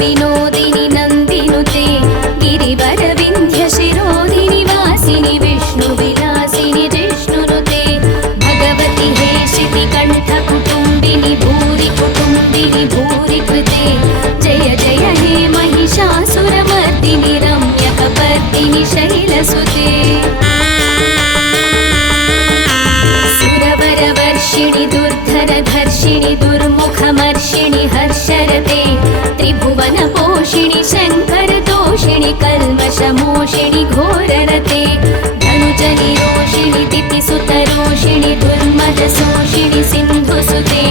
विनोदिनि नन्दिनुते गिरिवरविन्ध्यशिरोधिनि वासिनि विष्णुविलासिनि जिष्णुनुते भगवति हे शितिकण्ठकुटुम्बिनि भूरि कुटुम्बिनि भूरि कृते जय जय हे महिषासुरमर्दिनि रम्यकपर्दिनि शैलसुते सुरवरवर्षिणि दुर्धरधर्षिणि दुर्मुखमर्षिणि हर्षरते त्रिभुवनपोषिणि शङ्करतोषिणि कल्मषमोषिणि घोररते धनुजनिरोषिणि दितिसुतरोषिणि दुर्मदशोषिणि सिन्धुसुते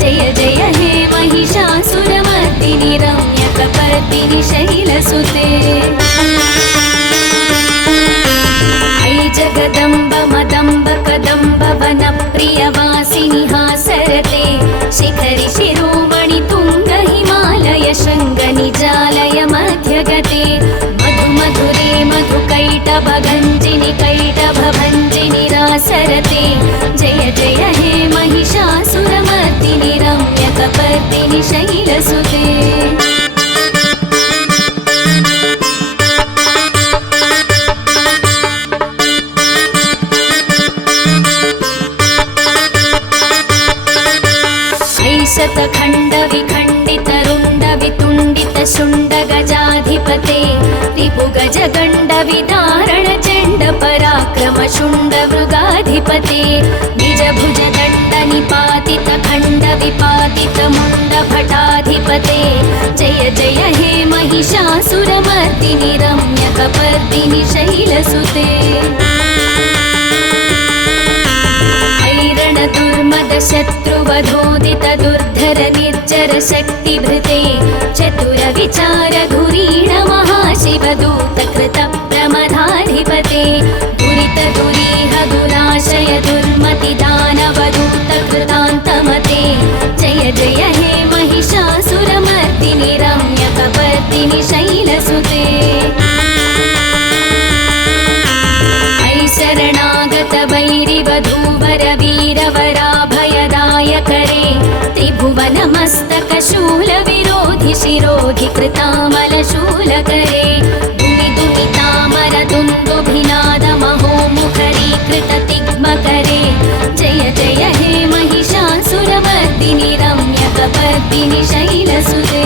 जय जय हे महिषासुरमर्दिनि रम्यकपर्दिनि शैलसुते जगदम्ब मदम्ब कदम्ब वनप्रियवासिनि हासरते शिखरि शिरोमणि तुङ्ग हिमालय शृङ्ग निजालय मध्यगते मधु मधुरे मधुकैटभगञ्जिनि कैटभभञ्जिनि रासरते जय जय हे महिषासुरमर्दिनि रम्यकपर्दिनि शैलसुते शतखण्ड विखण्डित रुण्ड वितुण्डित शुण्ड गजाधिपते रिपुगज गण्ड विदारण चण्ड पराक्रम शुण्ड मृगाधिपते निज भुज दण्ड निपातित खण्ड विपातित मुण्ड भटाधिपते जय जय हे महिषासुरमर्दिनि रम्यकपर्दिनि शैलसुते दुर्मद शत्रुवधोदित दुर्धर निर्जर शक्तिभृते चतुर विचार धुरीण महाशिवदूत कृत प्रमदाधिपते दुरित दुरीह दुराशय दुर्मति दानवदूत कृतान्तमते जय जय हे महिषासुरमर्दिनि रम्यकपर्दिनि शैलसुते शरणागत वैरिवधूवर वीरवराभयदायकरे त्रिभुवनमस्तकशूल विरोधि शिरोधि कृतामलशूलकरे दुमि दुमितामर दुन्दुभिनाद महोमुखरीकृत तिग्मकरे जय जय हे महिषासुरमर्दिनि रम्यकपर्दिनि शैलसुते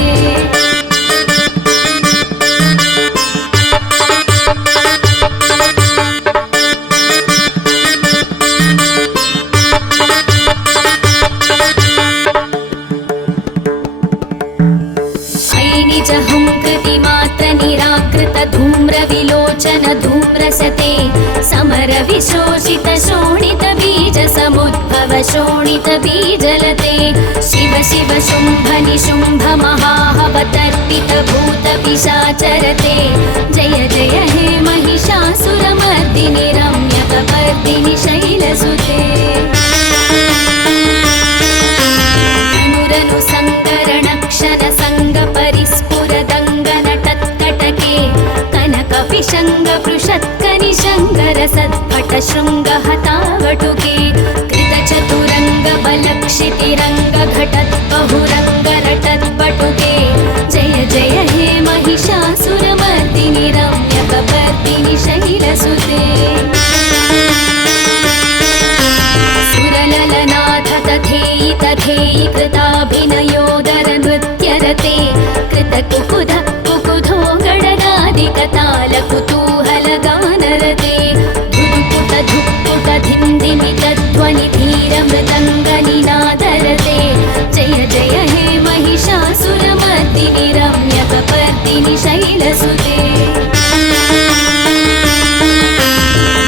धूम्रविलोचन धूम्रसते समर विशोषित शोणित बीज समुद्भव शोणित बीजलते शिव शिव शुम्भ निशुम्भ महाहवतर्पित भूत पिशाचरते जय जय हे महिषासुरमर्दिनि रम्यकपर्दिनि शैलसुते अनुरनु सङ्करणक्षण सङ्ग परिस्फुरदङ्गनटत्कटके कनकपिशङ्ग पृषत्कनिशङ्कर सत्पट शृङ्गहतावटुके कृतचतुरङ्ग बलक्षितिरङ्ग घटत् बहुरङ्ग रटत्पटुके जय जय हे महिषासुरमर्दिनि रम्यकपर्दिनि शैलसुते सुरललनाथ तथेयि तथेयि कृताभिनयोदर नृत्यरते कृतकुकुध कुकुधो गणगादिकताल कुतूहलगानरते धुक्पुट धुक्पुट धिन्दिमित ध्वनि धीर मृदङ्गनिनादरते जय जय हे महिषासुरमर्दिनि रम्यकपर्दिनि शैलसुते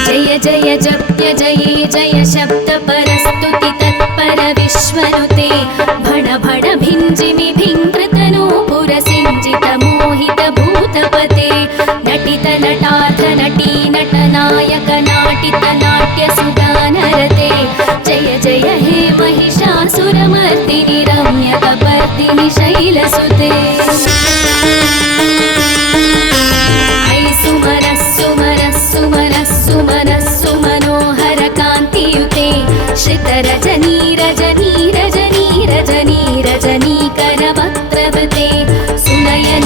जय जय जप्य जये जय शब्द परस्तुति तत्पर विश्वनुते भण भण भिञ्जिमि भिङ्कृतनूपुर सिञ्जित मोहित भूतपते नटित नटाथ नटी नटनायक नाटित नाट्य सुगानरते जय जय हे महिषासुरमर्दिनि रम्यकपर्दिनि शैलसुते सुमनः सुमनः सुमनः सुमनः सुमनोहर कान्तियुते श्रितरजनी रजनी रजनी रजनी रजनीकरवक्त्रवृते सुनयन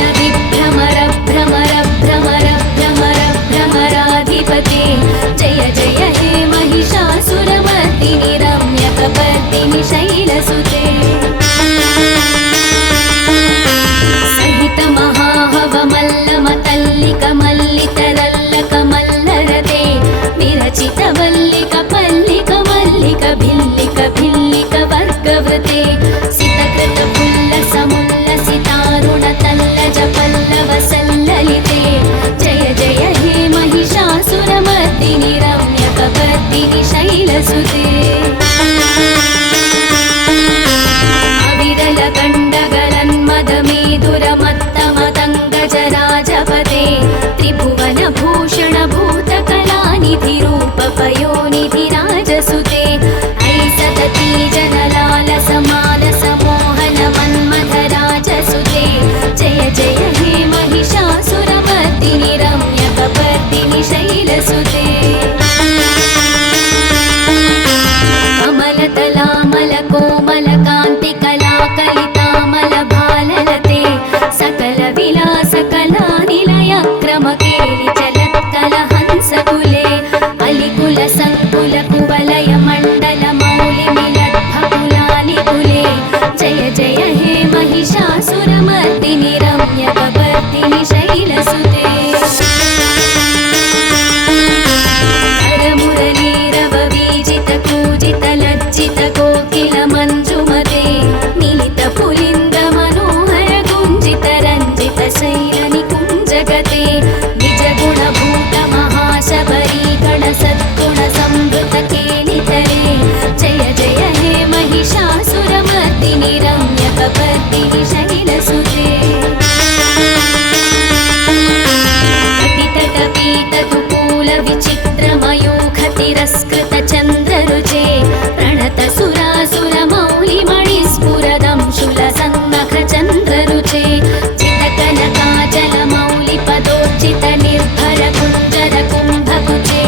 ಶ್ಯಾಮಲ ಕೋಮಲ ಕಾಂತಿ ಕಲಾ ಕಲಿತಾಮಲ ಭಾಲಲತೆ ಸಕಲ ವಿಲಾಸ ಕಲಾ ನಿಲಯ ಕ್ರಮ ಕೇಳಿ ಚಲತ್ಕಲ ಹಂಸ ಕುಲೆ ಅಲಿಕುಲ ಸಂಕುಲ ಕುವಲಯ ಮಂಡಲ ಮೌಲಿ ಮಿಲದ್ಭ ಕುಲಾಲಿ ಕುಲೆ ಜಯ ಜಯ ಹೇ ಮಹಿಷಾಸುರ ಮರ್ದಿನಿ ರಮ್ಯ ಕಬರ್ದಿನಿ ಶೈಲಸುತೆ ಲಜ್ಜಿತ ಕೋಕಿಲ ಮಂಜುಮತೆ ಮಿಲಿತ ಪುಲಿಂದ ಮನೋಹರ ಗುಂಜಿತ ರಂಜಿತ ಶೈಲ ನಿಕುಂಜಗತೆ ನಿಜ ಗುಣಭೂತ ಮಹಾಶಬರಿ ಗಣ ಸದ್ಗುಣ ಸಂವೃತ ಕೇಳಿತರೆ ಜಯ ಜಯ ಹೇ ಮಹಿಷಾಸುರ ಮರ್ದಿನಿ ರಮ್ಯ ಕಬರ್ದಿನಿ ಶೈಲಸುತೆ ಕಟಿತಟ ಪೀತ ತುಕೂಲ ವಿಚಿತ್ರ ಮಯೂಖ ತಿರಸ್ಕೃತ ಚಂದ್ರರುಚೆ ಪ್ರಣತ ಸುರಾಸುರ ಮೌಲಿ ಮಣಿ ಸ್ಫುರದಂಶುಲ ಸನ್ನಖ ಚಂದ್ರರುಚೆ ಚಿತಕನ ಕಾಜಲ ಮೌಲಿ ಪದೋರ್ಜಿತ ನಿರ್ಭರ ಕುಂಜರ ಕುಂಭಕುಚೆ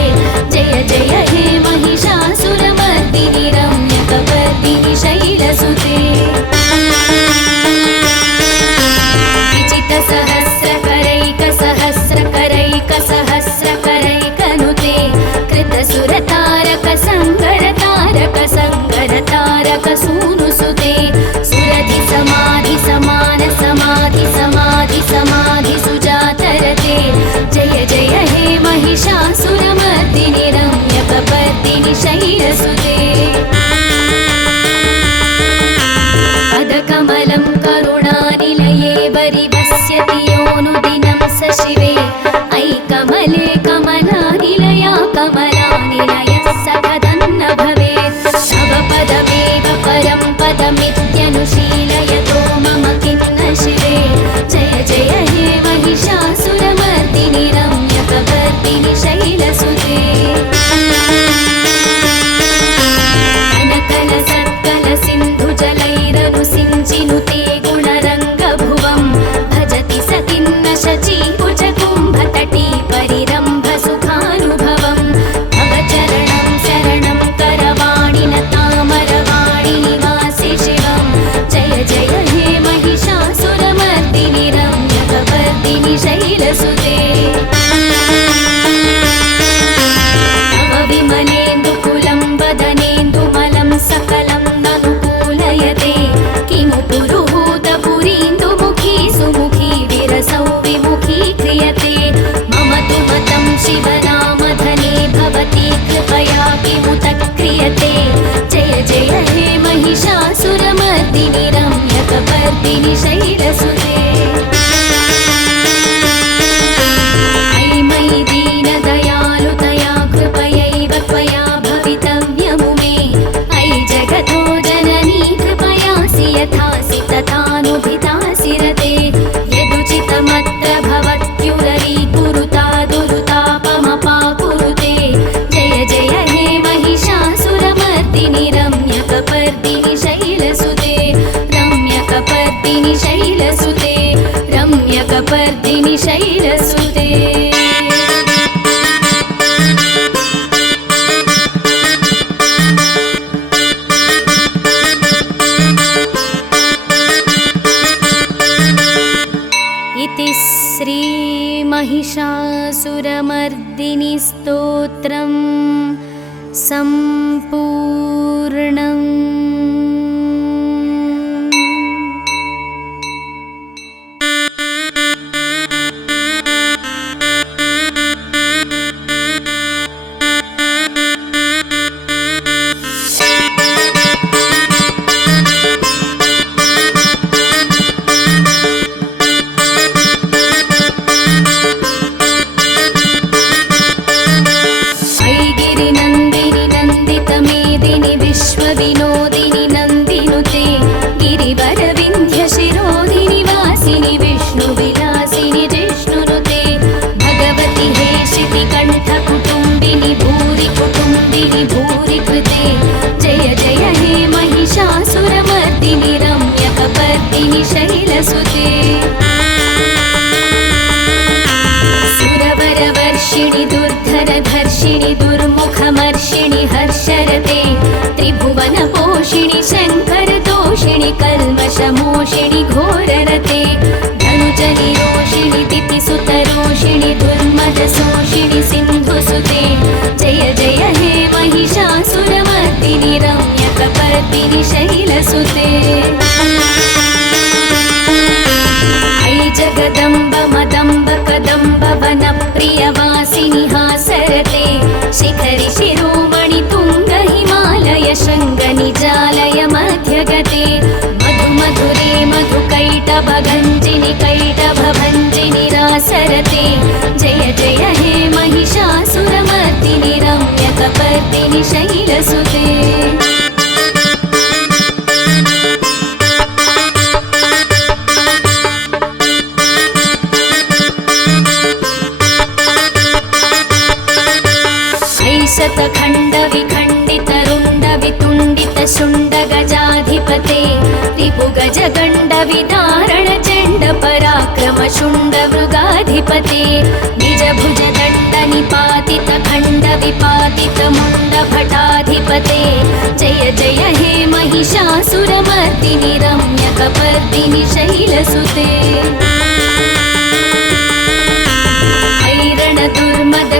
ಜಯ ಜಯ ಹೇ ಮಹಿಷಾಸುರ ಮರ್ದಿನಿ ರಮ್ಯ ಕಬರ್ದಿನಿ ಶೈಲಸುತೆ ವಿಚಿತ ಸಹಸ್ರ ಕರೈಕ ಸಹಸ್ರ ಕರೈಕ ಸಹಸ್ರ ಕರೈಕನುತೆ ಕೃತ ಸುರ ತಾರಕ ಸಂಗರ ತಾರಕ ಸಂಗರ ತಾರಕ ಸೂನುಸುತೆ ಸುರಧಿ ಸಮಾಧಿ ಸಮಾನ ಸಮಾಧಿ ಸಮಾಧಿ ಸಮಾಧಿ ಸುಜಾತರತೆ ಜಯ ಜಯ ಹೇ ಮಹಿಷಾಸುರ ಮರ್ದಿನಿ ರಮ್ಯ ಕಬರ್ದಿನಿ ಶೈಲಸುತೆ ಪದಕಮಲಂ ಕರುಣಾನಿಲಯೇ ಪರಿವಸ್ಯತಿ ಯೋನುದಿನಂ ಸ ಶಿವೆ ಐಕಮಲೆ ಕಮಲಾನಿಲಯ ಕಮಲಾನಿಲಯ ಸಖದನ್ನ ಭವೇತ್ ತವ ಪದಮೇವ ಪರಂ ಪದಮಿತ್ಯನುಶೀಲಯತೋ ಮಮ ಖಿನ್ನ ಶಿವೆ ಜಯ ಜಯ ಹೇ ಮಹಿಷಾಸುರ ಮರ್ದಿನಿ ರಮ್ಯ ಕಬರ್ದಿನಿ ಶೈಲಸುತೆ ಕನಕಲ ಸತ್ಕಲ ಸಿಂಧು ಜಲೈರನು ಸಿಂಚಿನುತೆ ಗುಣರಂಗ ಭುವಂ ಭಜತಿ ಸಖಿನ್ನ ಶಚಿ ಭುಜ ಕುಂಭ ತಟೀ ಪರಿರಂಭ ಸುಖಾನುಭವಂ ಭವ ಚರಣಂ ಶರಣಂ ಕರವಾಣಿನ ತಾಮರವಾಣಿ ನಿವಾಸಿ ಶಿವಂ ಜಯ ಜಯ ಹೇ ಮಹಿಷಾಸುರ ಮರ್ದಿನಿ ರಮ್ಯ ಕಬರ್ದಿನಿ ಶೈಲಸುತೆ ತವ ವಿಮಲೇಂದು ಕುಲಂ ವದನೇಂದು ಮಲಂ ಸಕಲಂ ನನುಕೂಲಯತೆ ಕಿಮು ಪುರುಹೂತ ಪುರೀಂದು ಮುಖಿ ಸುಮುಖಿ ವಿರಸೌ ವಿಮುಖಿ ಕ್ರಿಯತೆ ಮಮ ತು ಮತಂ ಶಿವನಾಮಧನೆ ಭವತಿ ಕೃಪಯಾ ಕಿಮುತ ಕ್ರಿಯತೆ ಜಯ ಜಯ ಹೇ ಮಹಿಷಾಸುರ ಮರ್ದಿನಿ ರಮ್ಯ ಕಬರ್ದಿನಿ ಶೈಲಸುತೆ ಐ ಮಯಿ ದೀನ ದಯಾಲುತಯಾ ಕೃಪಯೈವ ತ್ವಯಾ ಭವಿತವ್ಯಮು ಮೇ ಐ ಜಗತೋ ಜನನೀ ಕೃಪಯಾಸಿ ಯಥಾಸಿ ತಥಾನುಭಿತಾಸಿ ರತೆ ಯದುಚಿತಮತ್ರ ಭವತ್ಯುರರೀ ಕುರುತಾ ದುರುತಾಪಮಪಾ ಕುರುತೆ ಜಯ ಜಯ ಹೇ ಮಹಿಷಾಸುರ ಮರ್ದಿನಿ ರಮ್ಯ ಕಬರ್ದಿನಿ ಶೈಲಸುತೆ ರಮ್ಯ ಕಬರ್ದಿನಿ ಶೈಲಸುತೆ ರಮ್ಯ ಕಬರ್ದಿನಿ ಶೈಲಸುತೆ इति श्री महिषासुरमर्दिनी स्तोत्रं सम्पूर्णम्। विनोदिनी नन्दिनुते गिरिवरविन्ध्य शिरोदिनि वासिनि विष्णु विलासिनि जिष्णुनुते भगवति हे शितिकण्ठ कुटुम्बिनि भूरि कुटुम्बिनि भूरि कृते जय जय हे महिषासुरमर्दिनि रम्य कबर्दिनि शैलसुते सुरवरवर्षिणि दुर्धरधर्षिणि दुर्मुखमर्षिणि हर्षरते त्रिभुवन तोषिणि शङ्करतोषिणि कल्मषमोषिणि घोररते धनुजनिरोषिणि दितिसुतरोषिणि दुर्मदशोषिणि सिन्धुसुते जय जय हे महिषासुरमर्दिनि रम्यकपर्दिनि शैलसुते ऐ जगदम्ब मदम्ब कदम्ब वनप्रियवासिनि हासरते शिखरि शिरोमणि तुङ्ग हिमालय शृङ्गनिजालय मध्यगते मधु मधुरे मधुकैटभगञ्जिनि कैटभभञ्जिनि रासरते जय जय हे महिषासुरमर्दिनि रम्यकपर्दिनि शैलसुते शतखण्डविखण्डितरुण्डवितुण्डितशुण्डगजाधिपते रिपुगजगण्डविदारणचण्डपराक्रमशुण्डमृगाधिपते निजभुजदण्डनिपातितखण्डविपातितमुण्डभटाधिपते जय जय हे महिषासुरमर्दिनि रम्यकपर्दिनि शैलसुते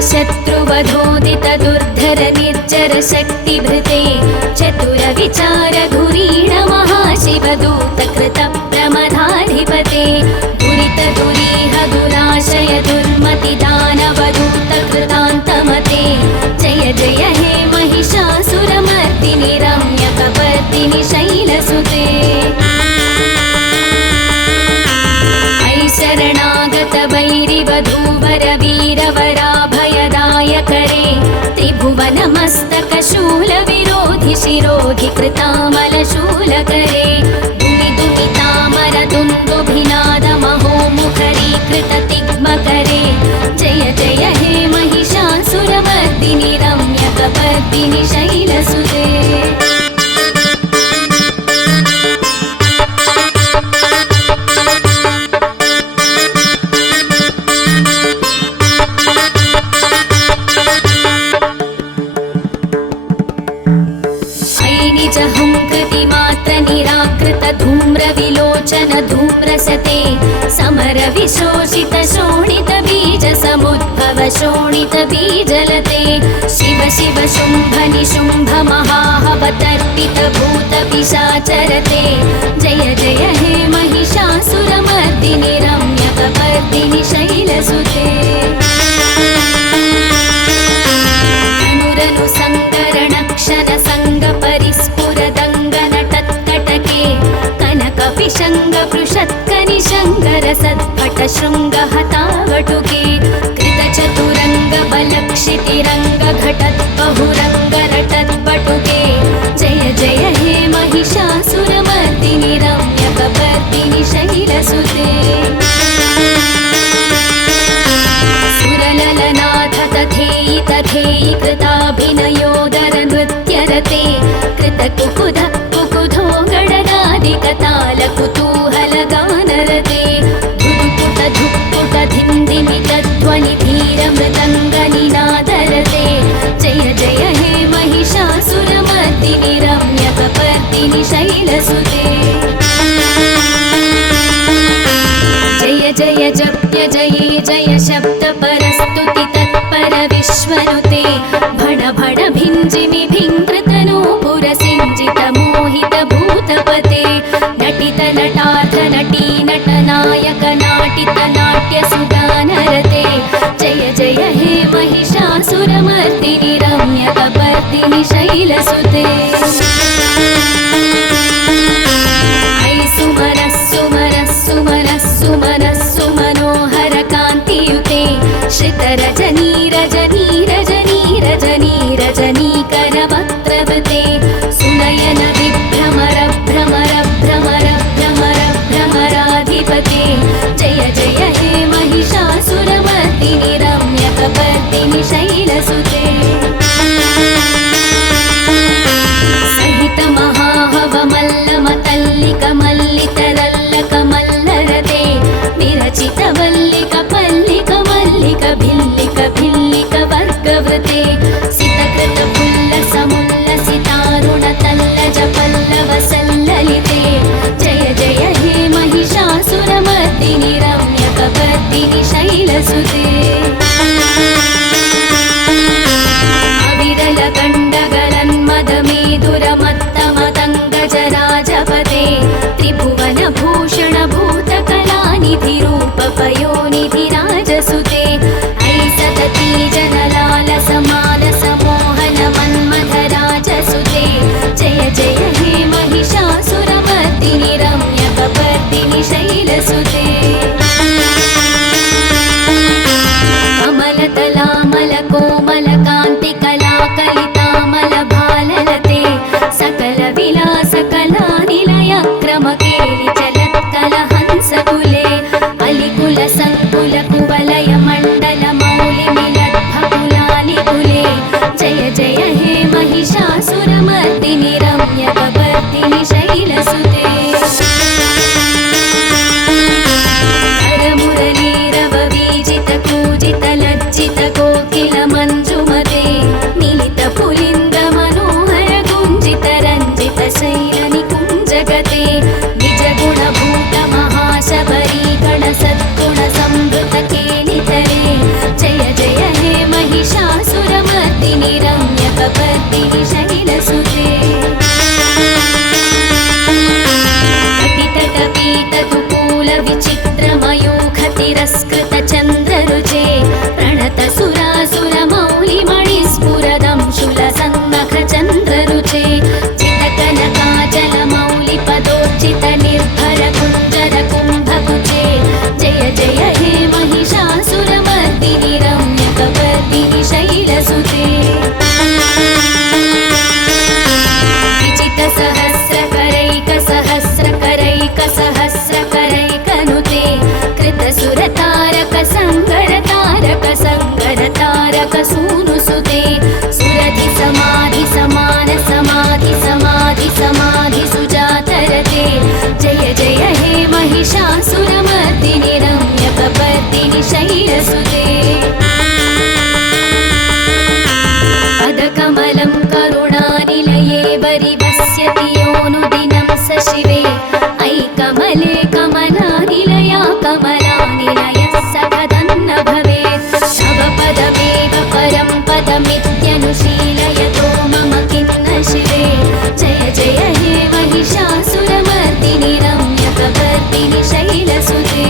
शत्रुवधोदित दुर्धर निर्जर शक्तिभृते चतुर विचार धुरीण महाशिवदूत कृत प्रमदाधिपते दुरित दुरीह दुराशय दुर्मति दानवदूत कृतान्तमते जय जय हे महिषासुरमर्दिनि रम्यकपर्दिनि शैलसुते शरणागत वैरिवधूवर वीरवराभयदायकरे त्रिभुवनमस्तकशूलविरोधि शिरोधि कृतामलशूलकरे दुमिदुमितामर दुन्दुभिनादमहोमुखरीकृत तिग्मकरे जय जय हे महिषासुरमर्दिनि रम्यकपर्दिनि शैलसुते धूम्रविलोचन धूम्रसते समर विशोषित शोणित बीज समुद्भव शोणित बीजलते शिव शिव शुम्भ निशुम्भ महाहवतर्पित भूत पिशाचरते जय जय हे महिषासुरमर्दिनि रम्यकपर्दिनि शैलसुते अनुरनु सङ्करणक्षण सङ्गपरिस्फुरदङ्गनटत्कटके कनकपिशङ्गपृषत्कनिशङ्करसत्पट शृङ्गहतावटुके कृतचतुरङ्गबलक्षितिरङ्गघटद्बहुरङ्गरटद्बटुके जय जय हे महिषासुरमर्दिनि रम्यकपर्दिनि शैलसुते सुरललनाथ तथेयि तथेयि कृताभिनयोदर नृत्यरते कृतकुकुध कुकुधो गणनादिकताल कुतूहलगानरते धुक्पुट धुक्पुट धिन्दिमित ध्वनि धीर मृदङ्गनिनादरते जय जय हे महिषासुरमर्दिनि रम्यकपर्दिनि शैलसुते जय जय जप्य जये जय शब्द परस्तुति तत्पर विश्वनुते भण भण भिञ्जिमि भिङ्कृतनो पुरसिञ्जित मोहित भूतपते नटित नटार्थ नटी नटनायक नाटित नाट्य सुगानरते जय जय हे महिषासुरमर्दिनि रम्यकपर्दिनि शैलसुते सुमनः कान्तियुते श्रितरजनी रजनी रजनी रजनी रजनीकरवक्त्रवृते सुनयन विभ्रमर भ्रमर भ्रमर भ्रमर भ्रमराधिपते जय जय हे महिषासुरमर्दिनि रम्यकपर्दिनि शैलसुते सहित महाहवमल्लमतल्लिकमल्लितरल्लकमल्लरते विरचित वल्लिक मल्लिक भिल्लिक चक्रवर्तिनि शैलसुते लज्जितकोकिलमञ्जुमते मिलितपुलिन्दमनोहरगुञ्जितरञ्जितशैलनिकुञ्जगते निजगुणभूतमहाशबरीगणसद्गुणसंवृतकेलितरे जय जय हे महिषासुरमर्दिनि रम्यकपर्दिनि शैलसुते तिरस्कृतचन्द्ररुचे प्रणतसुरासुरमौलिमणिस्फुरदं शूलसन्नखचन्द्ररुचे चितकनकाचलमौलिपदोर्चितनिर्भरकुञ्जरकुम्भकुचे जय जय हे महिषासुरमर्दिनि रम्यकपर्दिनि शैलसुते विचितसहस्रकरैकसहस्रकरैकसहस्रकरैकनुते कृतसुरतारकसङ्गरतारकसङ्गरतारकसूनुसुते सुरधिसमाधिसमाधिसमाधिसमाधिसुजातरते जय जय हे महिषासुरमर्दिनि रम्यकपर्दिनि शैलसुते पदकमलं करुणानिलये वरिवस्यति योऽनुदिनं स शिवे अयि कमले कमलानिलया कमलानिलयः सकदन्न भवेत् तव पदमेव परं पदमित्यनुशीलयतो मम किं न शिवे जय जय हे महिषासुरमर्दिनि रम्यकपर्दिनि शैलसुते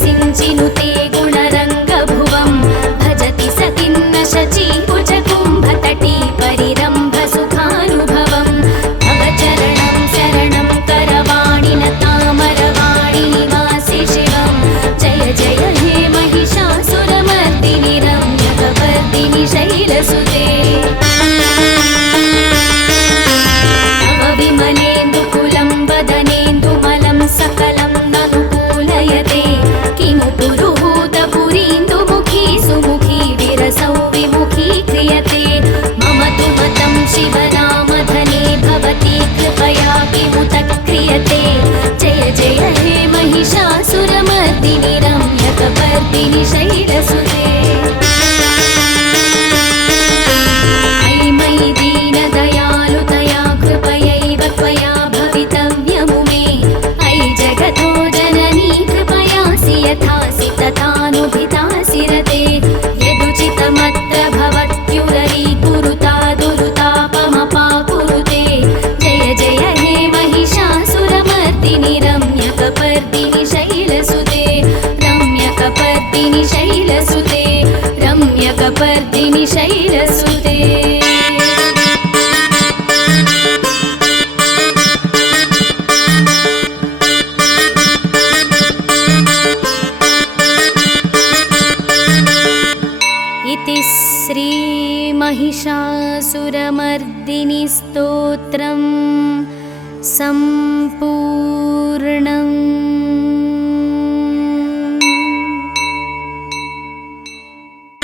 सिञ्चिनुते गुणरङ्गभुवं भजति सतिन्न शचीकुचकुम्भतटी परिरम्भसुखानुभवं तव चरणं शरणं करवाणि न तामरवाणि निवासि शिवं जय जय हे महिषासुरमर्दिनि रम्यकपर्दिनि शैलसुते तव विमलेन्दुकुलं वदनेन्दुमलं सकलं ननुकूलयते किमु पुरुहूतपुरीन्दुमुखी सुमुखी विरसौ विमुखी क्रियते मम तु मतं शिवनामधने भवती कृपया किमुत क्रियते जय जय हे महिषासुरमर्दिनि रम्यकपर्दिनि शैलसुते अयि मयि दीनदयालुतया कृपयैव त्वया भवितव्यमु मे अयि जगतो जननी कृपयासि यथासि तथानुभितासि रते यदुचितमत्र भवत्युररीकुरुता दुरुतापमपाकुरुते जय जय हे महिषासुरमर्दिनि रम्यकपर्दिनि शैलसुते रम्यकपर्दिनि शैलसुते रम्यकपर्दिनि शैलसुते इति श्री महिषासुरमर्दिनि स्तोत्रं सम्पूर्णम्।